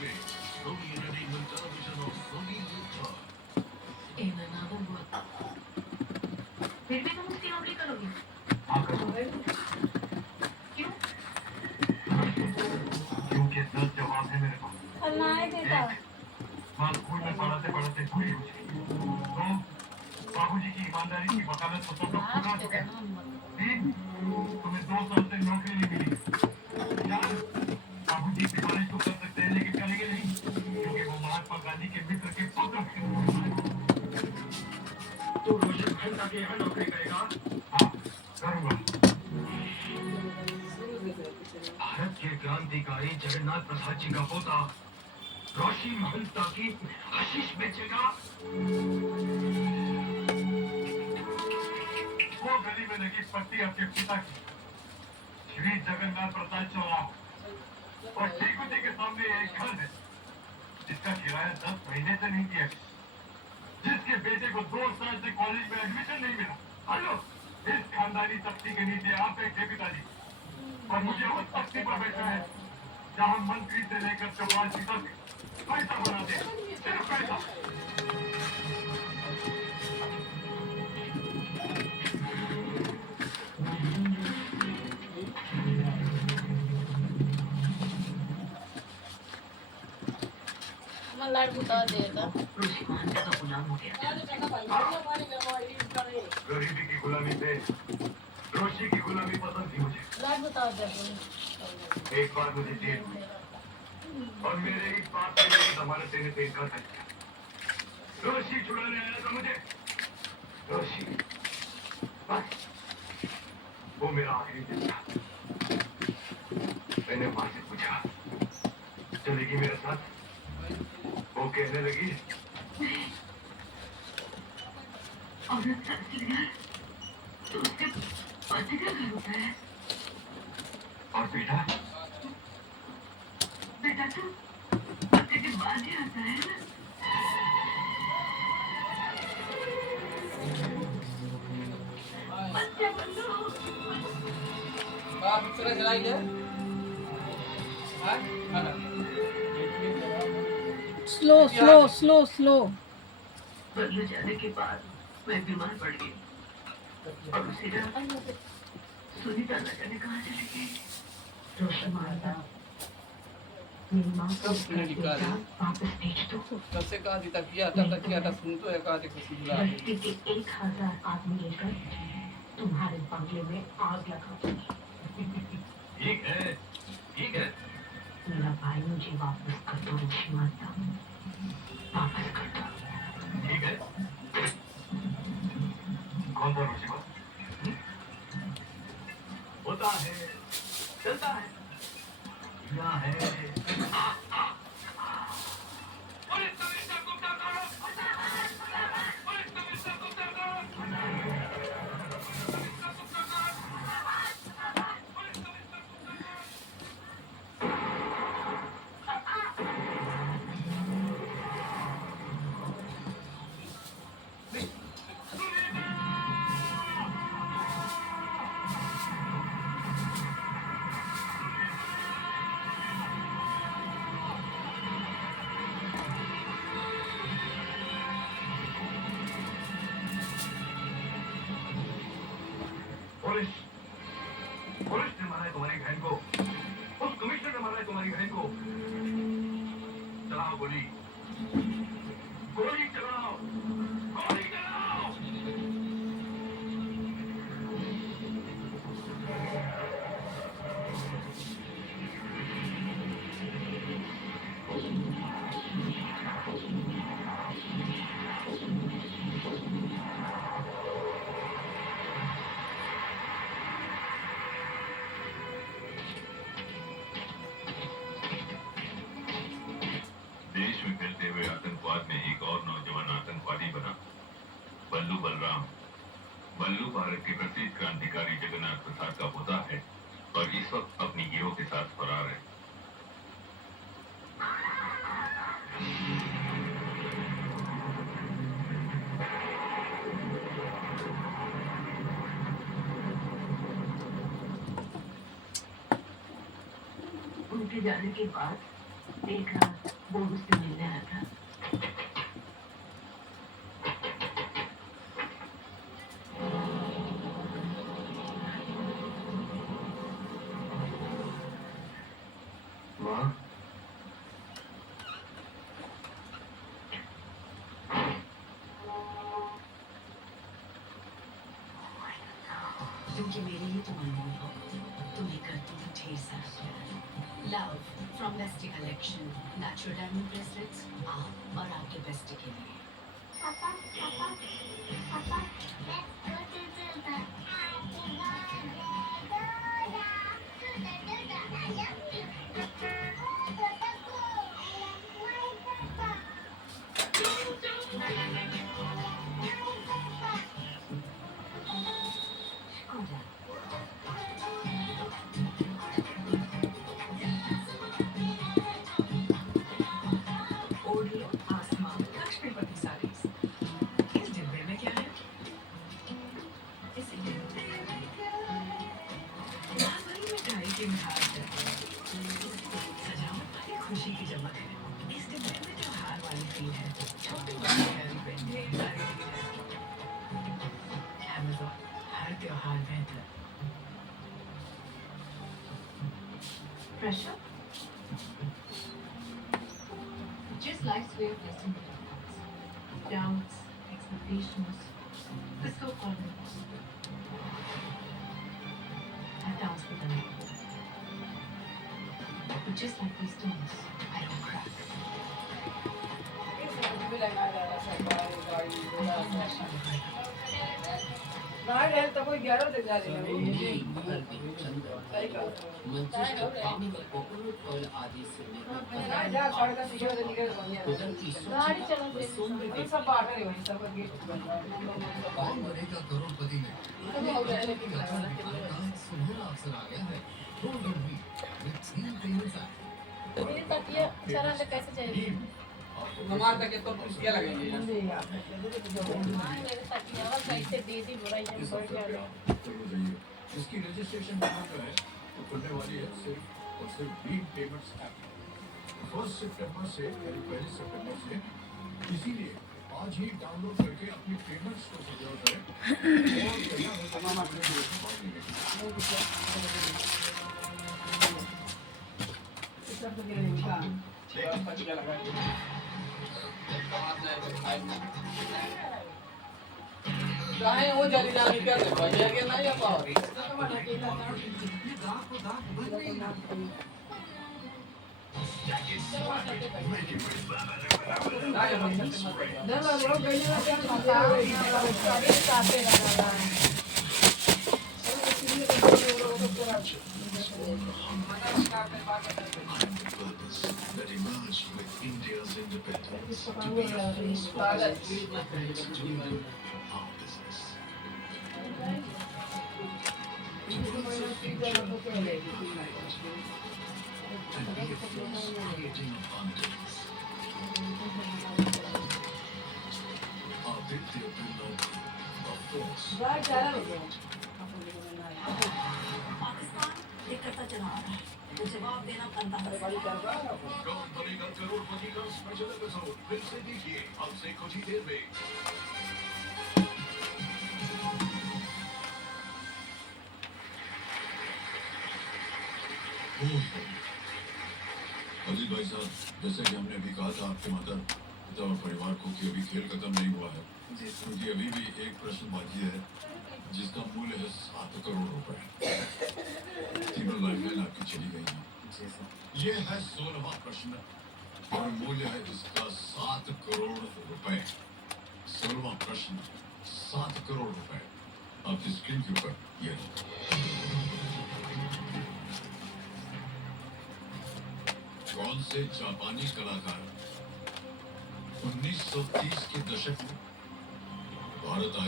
In another word, फिर भी तुम उसकी नौकरी करोगे? हाँ करूँगा। क्यों? क्योंकि 10 जवाब है मेरे पास। खलनायक बेटा। माँ स्कूल में पढ़ाते पढ़ाते पूरी हो चुकी। तो बाबूजी की ईमानदारी की वकालत तो सब लोग चुका चुके हैं। तीन, तुम्हें 2 साल से नौकरी नहीं मिली। चार, बाबूजी सिफारिश तो कर सकते हैं लेकिन करेंगे नहीं क्योंकि वो महात्मा गांधी के मित्र के पुत्र हैं। तो रोशन खन्ना के यहाँ नौकरी करेगा? हाँ, करूँगा। भारत के क्रांतिकारी जगन्नाथ प्रसाद जी का पोता रोशी महंता की आशीष बेचेगा। वो गली में लगी पट्टी आपके पिता की श्री जगन्नाथ प्रसाद चौराहा और ठीक उसी के सामने एक घर है जिसका किराया 10 महीने से नहीं दिया गया, जिसके बेटे को 2 साल से कॉलेज में एडमिशन नहीं मिला। हेलो, इस खानदानी तख्ती के नीचे आप बैठे पिताजी और मुझे उस तख्ती पर बैठना है जहाँ मंत्री से लेकर चौपासी तक पैसा बनाते हैं, सिर्फ पैसा। लाइट बुता देगा। ऋषि महंता का गुलाम हो गया। गरीबी की गुलामी से रोशी की गुलामी पसंद थी मुझे। लाइट बुता दे। एक बार मुझे जेल हुई और मेरे इस बात से मेरी जमानत देने से इनकार कर दिया। रोशी छुड़ाने आया था मुझे। रोशी, बस वो मेरा आखिरी दिन था। मैंने माँ से पूछा चलेगी मेरे साथ? वो कहने लगी औरत का असली घर तो उसके पति का घर होता है। और बेटा बेटा तो पति के बाद ही आता है ना। बच्चे बंदो आप पिक्चर चलाइए। हाँ हाँ स्लो स्लो स्लो स्लो। बदले जाने के बाद मैं बीमार पड़ गई और उसी रात सुनीता न जाने कहाँ चली गई। रोशन मारता मेरी माँ को वापस भेज दो। तब से कहा थी तकिया था सुन तो एक आधे को सुन रहा बस्ती के 1000 आदमी लेकर तुम्हारे बंगले में आग लगा दूंगी। ठीक है, ठीक है। मेरा भाई मुझे वापस कर दो ऋषि माता, वापस कर दो। ठीक है। कौन था ऋषि माता? होता है, चलता है, या है। पुलिस ने मारा है तुम्हारी बहन को, उस कमिश्नर ने मारा है तुम्हारी बहन को। चलाओ गोली, गोली चलाओ, गोली चलाओ। देश में फैलते हुए आतंकवाद में एक और नौजवान आतंकवादी बना बल्लू बलराम। बल्लू भारत के प्रसिद्ध क्रांतिकारी जगन्नाथ प्रसाद का पोता है और इस वक्त अपनी गिरोह के साथ फरार है। उनके जाने के बाद देखा वो मुझसे मिलने आया था। माँ क्योंकि मेरे लिए तुम अनमोल हो, तुम्हें करती हूँ ढेर सारा प्यार। Love from bestie collection, natural diamond bracelets आप और आपके बेस्टी के लिए। Papa, Papa, Papa, let's go to the happy birthday, Dora. ओढ़ लो आसमान, लक्ष्मीपति साड़ीज। इस डिब्बे में क्या है? इसी भरी मिठाई की मिठास है। सजावट वाली खुशी की चमक है। इस डिब्बे में त्योहार वाली फील है। छोटी बड़ी प्यारी पे ढेर सारी फील है। Amazon, हर त्योहार बेहतर। Pressure? Just life's way of testing the limits. Doubts, expectations, the so-called impossible. I've danced with them all. But just like these stones, I don't crack. तो कोई 11 तक जा रही है जा साढ़े 10 निकल निकल गाड़ी चला सब बाहर नहीं वहीं सब गेट बंद कौन बनेगा करोड़पति में सुनहरा अवसर आ गया है golden week with three famous actors. मेरी तकिया चला ले कैसे जाएगी? नमाज तक तो कुछ क्या लगेंगे हाँ मेरे तकिया वाला कैसे दे दी बुराई जब बढ़ गया चलो जाइए इसकी रजिस्ट्रेशन करना जो है तो खुलने वाली है सिर्फ और सिर्फ बीम पेमेंट्स ऐप 1 सितंबर से यानी 1 सितंबर से इसीलिए आज ही डाउनलोड करके अपनी पेमेंट्स को सिक्योर करें और तैयार हो जाए सब तो गिरे नहीं का क्या लगा चाहे वो जल्दी जाने क्या दे भाई आगे नहीं आ पाओ purpose that emerged with India's independence to be a force for business, to do our business. To build a future and be a force creating abundance. Aditya Birla Group, a force. Pakistan एक करता चला आ रहा है। तो जवाब देना बनता है। कौन बनेगा करोड़पति का स्पेशल एपिसोड फिर से देखिए हमसे कुछ ही देर में अजीत भाई साहब जैसे कि हमने अभी कहा था आपके माता पिता और परिवार को कि अभी खेल खत्म नहीं हुआ है क्योंकि अभी भी एक प्रश्न बाकी है जिसका मूल्य है 7 करोड़ रुपए तीनों लाइफलाइन आपकी चली गई हैं ये है 16वां प्रश्न और मूल्य है इसका 7 करोड़ रुपए 16वां प्रश्न 7 करोड़ रुपए आपकी स्क्रीन के ऊपर ये है। कौन से जापानी कलाकार 1930 के दशक में भारत आए